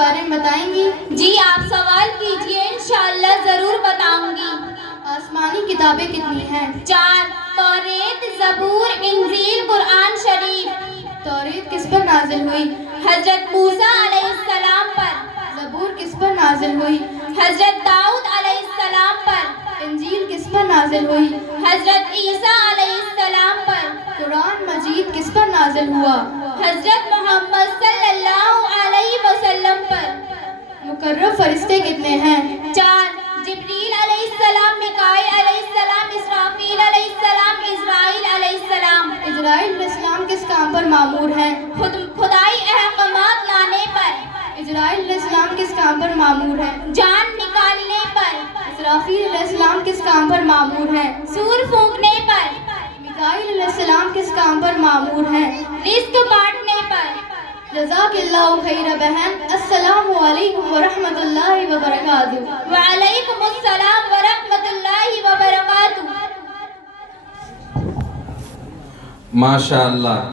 بارے میں بتائیں گی؟ جی آپ سوال کیجئے، انشاءاللہ ضرور بتاؤں گی۔ آسمانی کتابیں کتنی ہیں؟ 4، توریت، زبور، انجیل، قرآن شریف۔ توریت کس پر نازل ہوئی؟ حضرت موسیٰ علیہ السلام پر۔ زبور کس پر نازل ہوئی؟ حضرت داؤد علیہ السلام پر۔ انجیل کس پر نازل ہوئی؟ حضرت عیسیٰ علیہ السلام پر۔ قرآن مجید کس پر نازل ہوا؟ حضرت محمد صلی اللہ علیہ وسلم پر۔ مقرب فرشتے کتنے ہیں؟ 4، جبریل علیہ السلام، میکائیل علیہ السلام، اسرافیل علیہ السلام، اسرائیل علیہ السلام۔ اسرائیل علیہ السلام کس کام پر مامور ہیں؟ خدائی احکامات لانے پر۔ اسرائیل علیہ السلام کس کام پر مامور ہیں؟ جان نکالنے پر۔ اسرافیل علیہ السلام کس کام پر مامور ہیں؟ سور پھونکنے پر۔ میکائیل علیہ السلام کس کام پر مامور ہیں؟ رزق بانٹنے پر۔ جزاک اللہ خیر بہن۔ السلام علیکم ورحمۃ اللہ وبرکاتہ۔ وعلیکم السلام ورحمۃ اللہ وبرکاتہ۔ ماشاءاللہ۔